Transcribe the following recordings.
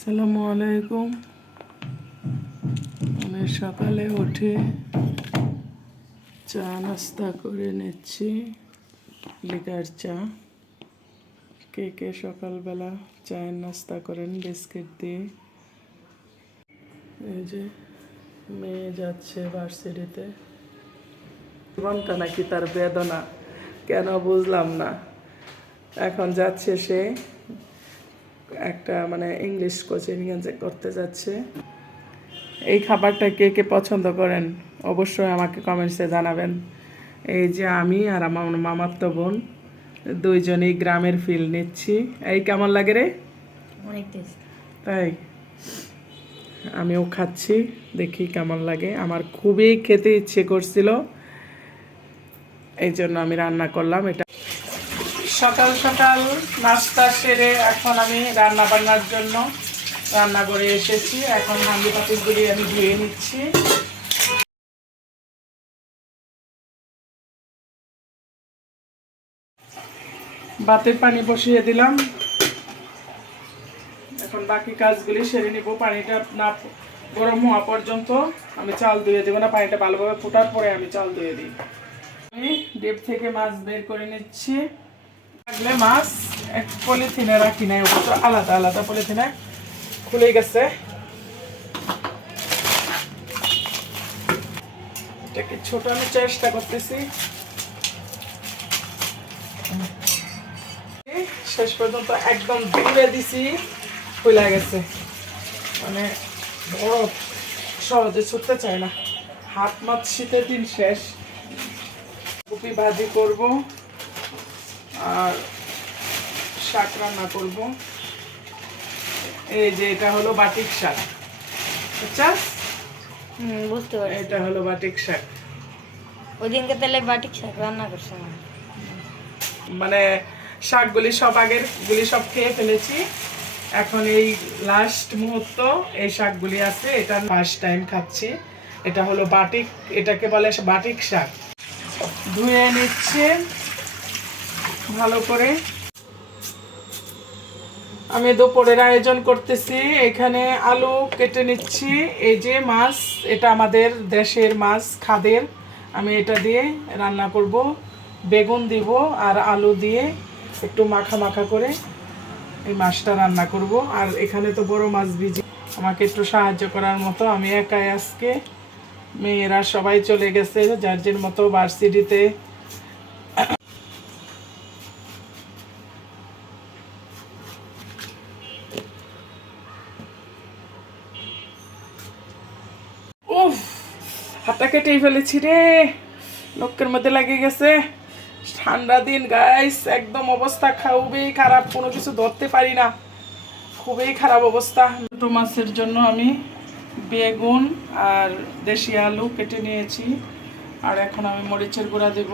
আসসালামু আলাইকুম। আমি সকালে উঠে চা নাস্তা করে নিচ্ছি, লিকার চা। কে কে সকালবেলা চায়ের নাস্তা করেন বিস্কিট দিয়ে? এই যে মেয়ে যাচ্ছে ভার্সিটিতে। জীবনটা নাকি তার বেদনা, কেন বুঝলাম না। এখন যাচ্ছে সে একটা মানে ইংলিশ কোচিং করতে যাচ্ছে। এই খাবারটা কে কে পছন্দ করেন অবশ্যই আমাকে কমেন্টসে জানাবেন। এই যে আমি আর আমার মামাতো বোন দুইজনেই গ্রামের ফিল নিচ্ছি। এই কেমন লাগে রে? অনেক টেস্ট তাই? আমিও খাচ্ছি দেখি কেমন লাগে। আমার খুবই খেতে ইচ্ছে করছিল এই জন্য আমি রান্না করলাম। এটা সকাল সকাল নাস্তা সেরে এখন আমি রান্না বান্নার জন্য রান্না করে এসেছি। এখন হাঁড়ি পাতিলগুলি আমি ধুয়ে নিচ্ছি। বাতের পানি বসিয়ে দিলাম। এখন বাকি কাজগুলি সেরে নিব। পানিটা না গরম হওয়া পর্যন্ত আমি চাল ধুয়ে দেবো না, পানিটা ভালোভাবে ফোটার পরে আমি চাল ধুয়ে দিই। আমি ডিপ থেকে মাছ বের করে নিচ্ছি। মাছ, এক পলিথিনে রাখি নাই আলাদা আলাদা পলিথিনে খুলে গেছে। এটাকে ছোট, আমি চেষ্টা করতেছি। শেষ পর্যন্ত একদম দূরে দিছি, খুলে গেছে। মানে বড় সহজে ছুটতে চায় না। হাত মাত শীতের দিন শেষ। কপি ভাজি করব। আর শাক রান্না করব। এই যে এটা হলো বাটিক শাক। আচ্ছা বুঝতে পারছি। এটা হলো বাটিক শাক। ওই দিনকে তাহলে বাটিক শাক রান্না করছে মানে শাকগুলি সব আগের গুলি সব খেয়ে ফেলেছি। এখন এই লাস্ট মুহূর্ত এই শাকগুলি আছে এটা ফার্স্ট টাইম খাচ্ছি। এটা হলো বাটিক এটাকে বলে বাটিক শাক। ধুয়ে নিচ্ছে। ভালো করে। আমি দুপুরের আয়োজন করতেছি। এখানে আলু কেটে নিচ্ছি। এই যে মাছ, এটা আমাদের দেশের মাছ, খাদের। আমি এটা দিয়ে রান্না করব, বেগুন দিব আর আলু দিয়ে একটু মাখা মাখা করে এই মাছটা রান্না করব। আর এখানে তো বড় মাছ ভিজি, আমাকে একটু সাহায্য করার মতো। আমি একাই আজকে, মেয়েরা সবাই চলে গেছে, যার মতো ভার্সিটিতে হাতটা কেটেই ফেলেছি রে। লোকের মধ্যে লাগে গেছে। ঠান্ডা দিন গাইস একদম অবস্থা খুবই খারাপ, কোনো কিছু ধরতে পারি না। খুবই খারাপ অবস্থা। ছোটো মাছের জন্য আমি বেগুন আর দেশি আলু কেটে নিয়েছি। আর এখন আমি মরিচের গুঁড়া দেব।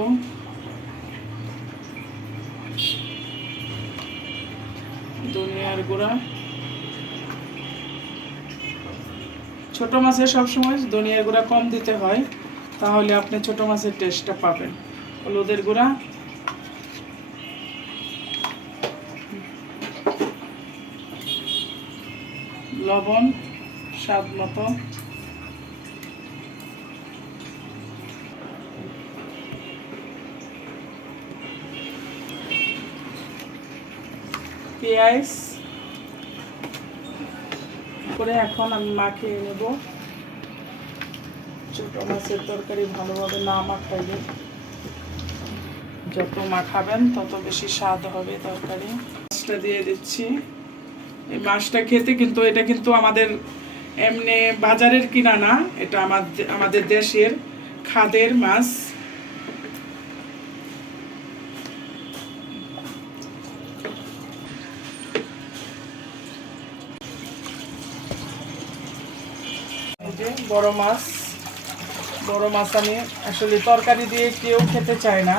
দুনিয়ার গুঁড়া। ছোট মাছে সবসময় ধনিয়ার গুঁড়া কম দিতে হয়, তাহলে আপনি ছোট মাছের টেস্টটা পাবেন। হলুদের গুঁড়া। লবণ, স্বাদ মতো। পেঁয়াজ। করে এখন আমি মাখিয়ে নেব। ছোট মাছের তরকারি ভালোভাবে না মাখাইলে যত মাখাবেন তত বেশি স্বাদ হবে তরকারি। মাছটা দিয়ে দিচ্ছি। এই মাছটা খেতে কিন্তু এটা কিন্তু আমাদের এমনি বাজারের কিনা না, এটা আমাদের আমাদের দেশের খাদের মাছ এই যে বড় মাছ। বড় মাছ আমি আসলে তরকারি দিয়ে কেউ খেতে চায় না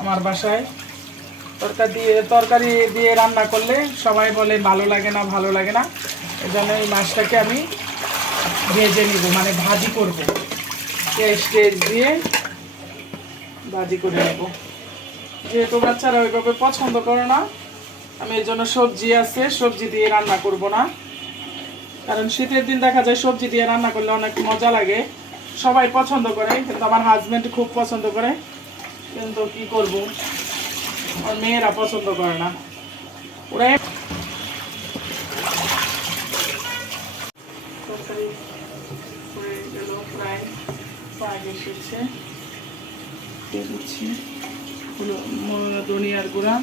আমার বাসায়। তরকারি দিয়ে তরকারি দিয়ে রান্না করলে সবাই বলে ভালো লাগে না, ভালো লাগে না। এই জন্য এই মাছটাকে আমি ভেজে নিব মানে ভাজি করব। পেঁয়াজ টেজ দিয়ে ভাজি করে নেব। যেহেতু বাচ্চারা ওইভাবে পছন্দ করে না, আমি এর জন্য সবজি আছে, সবজি দিয়ে রান্না করব না। কারণ শীতের দিন দেখা যায় সবজি দিয়ে রান্না করলে অনেক মজা লাগে। সবাই পছন্দ করে, কিন্তু আমার হাজবেন্ড খুব পছন্দ করে। কিন্তু কি করব? আর মেয়েরা পছন্দ করে না। ওরা ধনিয়ার গুঁড়া,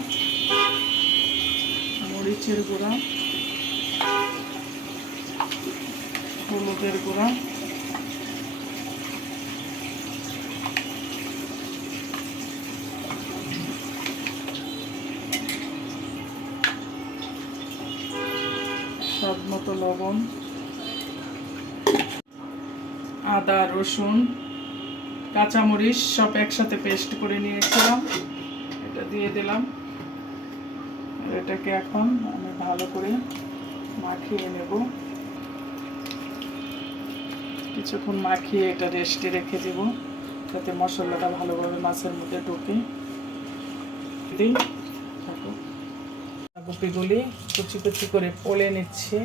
মরিচের গুঁড়া। হলুদের গুঁড়া। স্বাদ মতো লবণ। আদা, রসুন, কাঁচামরিচ সব একসাথে পেস্ট করে নিয়েছিলাম। এটা দিয়ে দিলাম। এটাকে এখন আমি ভালো করে মাখিয়ে নেব। কিছুক্ষণ মাখিয়ে এটা রেস্টে রেখে দেব। যাতে মশলাটা ভালোভাবে মাছের মধ্যে ঢোকে। দিই। কপিগুলি কুচি কুচি করে পলে নিচ্ছে।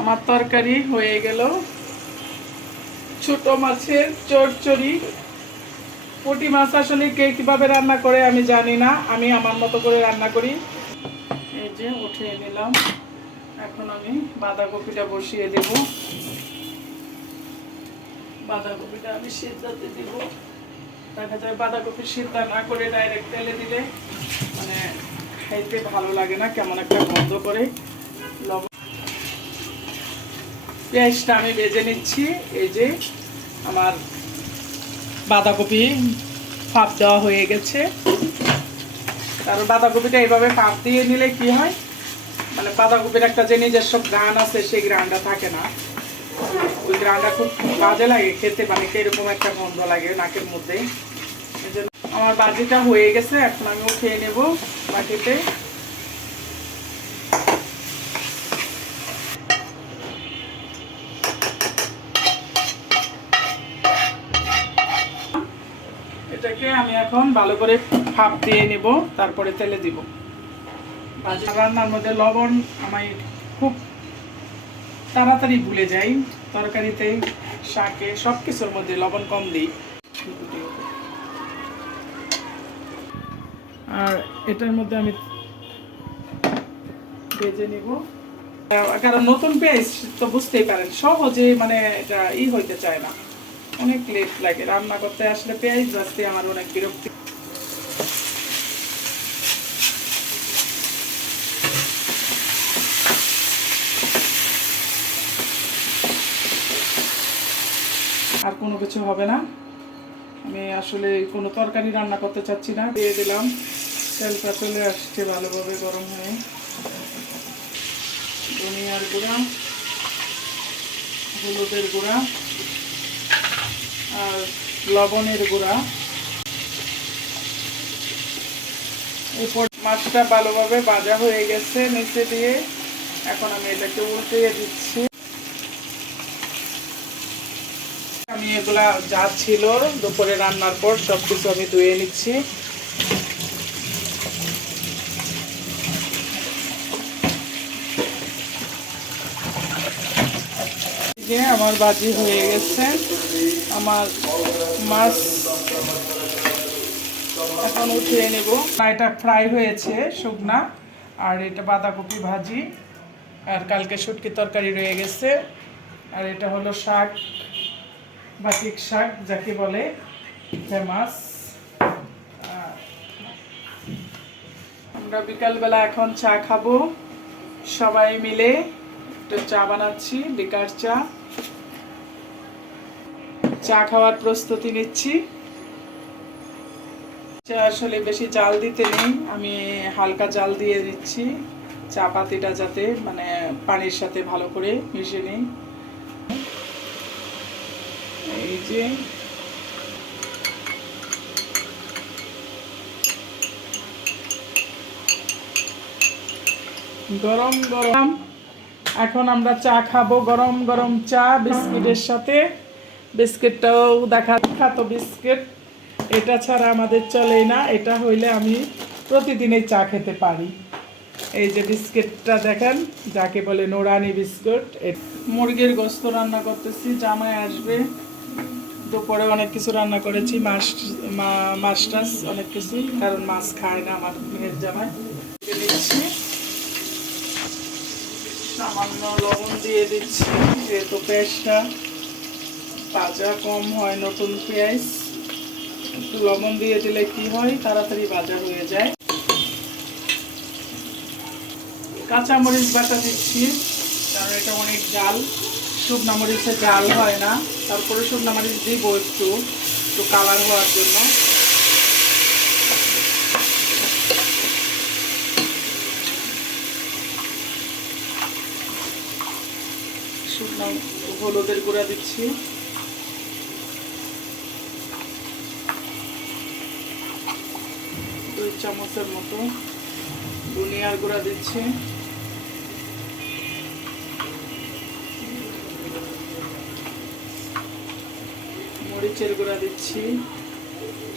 আমার তরকারি হয়ে গেল। ছোট মাছের চচ্চড়ি পুঁটি মাছ আসলে কে কীভাবে রান্না করে আমি জানি না। আমি আমার মতো করে রান্না করি। এই যে উঠিয়ে নিলাম। এখন আমি বাঁধাকপিটা বসিয়ে দেব। বাঁধাকপিটা আমি সিদ্ধাতে দিব। দেখা যায় বাঁধাকপি সিদ্ধ না করে ডাইরেক্ট তেলে দিলে মানে খাইতে ভালো লাগে না, কেমন একটা গন্ধ করে। পেঁয়াজটা আমি বেজে নিচ্ছি। এই যে আমার বাঁধাকপি ফাঁপ দেওয়া হয়ে গেছে। কারণ বাঁধাকপিটা এইভাবে ফাঁপ দিয়ে নিলে কি হয়? মানে বাঁধাকপির একটা যে নিজস্ব গ্রান আছে, সেই গ্রানটা থাকে না। ওই গ্রানটা খুব বাজে লাগে খেতে মানে এরকম একটা গন্ধ লাগে নাকের মধ্যে। আমার বাজিটা হয়ে গেছে, এখন আমি উঠিয়ে নেব বাটিতে এটাকে আমি এখন ভালো করে ভাপ দিয়ে নেব, তারপরে তেলে দিব। রান্নার মধ্যে লবণ আমি খুব তাড়াতাড়ি ভুলে যাই। তরকারিতে শাকে সব কিছুর মধ্যে লবণ কম দিই। আর এটার মধ্যে আমি ভেজে নিব। কারণ নতুন পেঁয়াজ তো বুঝতেই পারেন, সহজে মানে এটা ই হইতে চায় না। অনেক লেট লাগে রান্না করতে, আসলে পেঁয়াজ বাঁচতে আমার অনেক বিরক্তি আর কোনো কিছু হবে না। আমি আসলে কোনো তরকারি রান্না করতে চাচ্ছি না। দিয়ে দিলাম। তেলটা চলে আসছে ভালোভাবে গরম হয়ে। ধনিয়ার গুঁড়া, হলুদের গুঁড়া, আর লবণের গুঁড়া। এরপর মাছটা ভালোভাবে ভাজা হয়ে গেছে, নিচে দিয়ে। এখন আমি এটাকে উল্টিয়ে দিচ্ছি। আমি এগুলা যা ছিল দুপুরে রান্নার পর সব কিছু আমি ধুয়ে নিচ্ছি। আমার বাজি হয়ে গেছে। আমার মাছ এখন উঠিয়ে নেব। এটা ফ্রাই হয়েছে শুকনা, আর এটা বাঁধাকপি ভাজি। আর কালকে শুটকি তরকারি রয়ে গেছে। আর এটা হলো শাক। বাটিক শাক যাকে বলে ফেমাস। আমরা বিকালবেলা এখন চা খাব। সবাই মিলে একটু চা বানাচ্ছি লিকার চা। চা খাওয়ার প্রস্তুতি নিচ্ছি। চা আসলে বেশি জাল দিতে নেই, আমি হালকা জাল দিয়ে দিচ্ছি। চা পাতিটা যাতে মানে পানির সাথে ভালো করে মিশে নেই। যে গরম গরম। এখন আমরা চা খাব। গরম গরম চা, বিস্কিটের সাথে। বিস্কিটটাও দেখা খাতো বিস্কিট। এটা ছাড়া আমাদের চলেই না। এটা হইলে আমি প্রতিদিনই চা খেতে পারি। এই যে বিস্কিটটা দেখেন, যাকে বলে নোরানি বিস্কুট। মুরগির গোস্ত রান্না করতেছি, জামাই আসবে। দুপুরে অনেক কিছু রান্না করেছি, মাছ মাছ টাছ, অনেক কিছু, কারণ মাছ খায় না আমার মেয়ের দিচ্ছি। সামান্য লবণ দিয়ে দিচ্ছি, যেহেতু পেঁয়াজটা ভাজা কম হয় নতুন পেঁয়াজ। একটু লবণ দিয়ে দিলে কি হয়? তাড়াতাড়ি ভাজা হয়ে যায়। কাঁচামরিচ বাটা দিচ্ছি, কারণ এটা অনেক জাল শুকনো জাল হয় না। তারপরে শুকনো মরিচ দিব একটু একটু কালার হওয়ার জন্য। শুকনো হলুদের গুঁড়া দিচ্ছি। দুই চামচের মতো ধনিয়ার গুঁড়া দিচ্ছি। মরিচের গুঁড়া দিচ্ছি।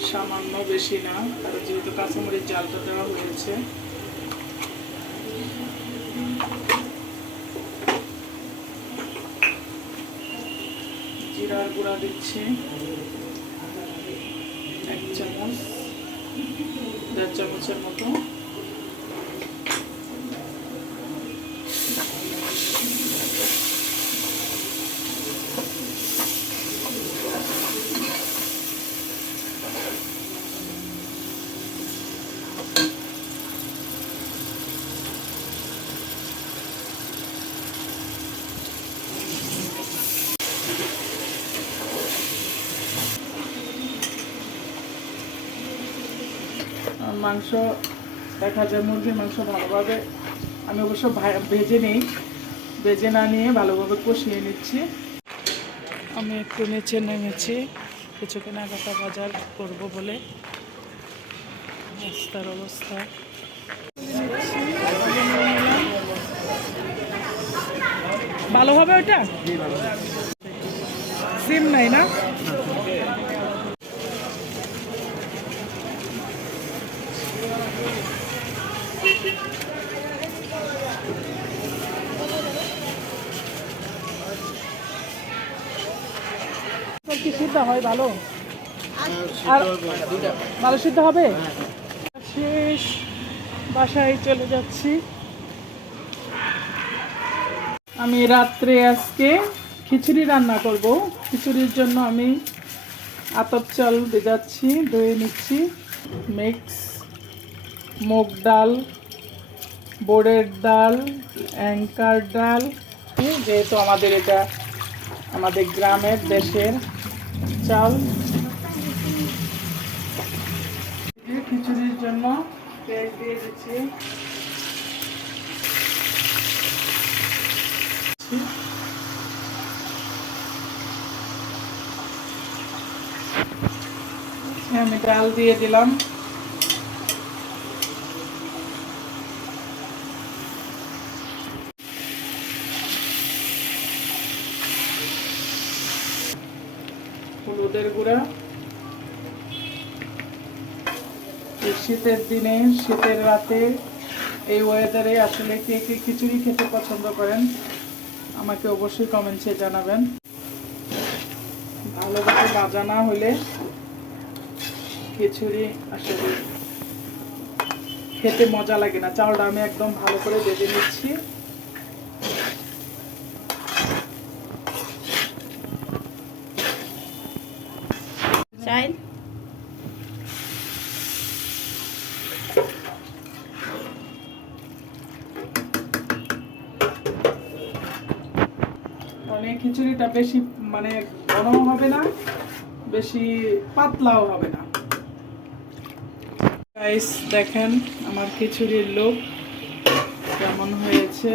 সামান্য বেশি না, কারণ যেহেতু কাঁচামরিচ জালটা দেওয়া হয়েছে। জিরার গুঁড়া দিচ্ছি। এক চামচ, দেড় চামচের মতো আর মাংস দেখা যায় মুরগির মাংস ভালোভাবে। আমি অবশ্য ভেজে নিই। ভেজে না নিয়ে ভালোভাবে কষিয়ে নিচ্ছি। আমি একটু নিচে নেমেছি। কিছু কেনাকাটা বাজার করব বলে। রাস্তার অবস্থা। ভালো হবে ওটা? সিম নাই না। কি সিদ্ধ হয় ভালো? আর ভালো সিদ্ধ হবে? শেষ বাসায় চলে যাচ্ছি। আমি রাত্রে আজকে খিচুড়ি রান্না করব। খিচুড়ির জন্য আমি আতপ চাল ভেজাচ্ছি ধুয়ে নিচ্ছি মিক্স। মুগ ডাল বোড়ের ডাল, অ্যাঙ্কার ডাল। যেহেতু আমাদের এটা আমাদের গ্রামের, দেশের চাল। খিচুড়ির জন্য তেল দিয়ে দিচ্ছি। আমি ডাল দিয়ে দিলাম। হলুদের গুঁড়া। শীতের দিনে, শীতের রাতে এই ওয়েদারে আসলে কে কে খিচুড়ি খেতে পছন্দ করেন, আমাকে অবশ্যই কমেন্টসে জানাবেন। ভালোভাবে ভাজা না হলে খিচুড়ি আসলে খেতে মজা লাগে না। চালটা আমি একদম ভালো করে বেজে নিচ্ছি। বেশি মানে ঘনও হবে না, বেশি পাতলাও হবে না। দেখেন আমার খিচুড়ির লোক কেমন হয়েছে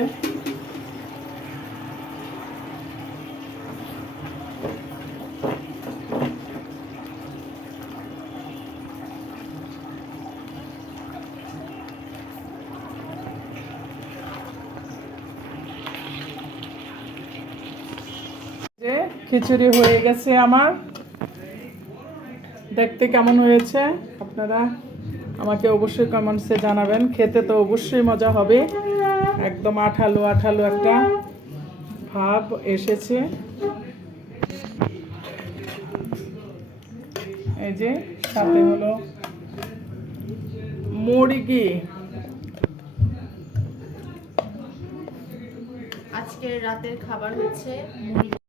যে খিচুড়ি হয়ে গেছে আমার। দেখতে কেমন হয়েছে? আপনারা আমাকে অবশ্যই কমেন্টসে জানাবেন। খেতে তো অবশ্যই মজা হবে। একদম আঠালো আঠালো একটা ভাব এসেছে। এই যে, সাথে হলো মুরগি। আজকের রাতের খাবার হচ্ছে মুড়ি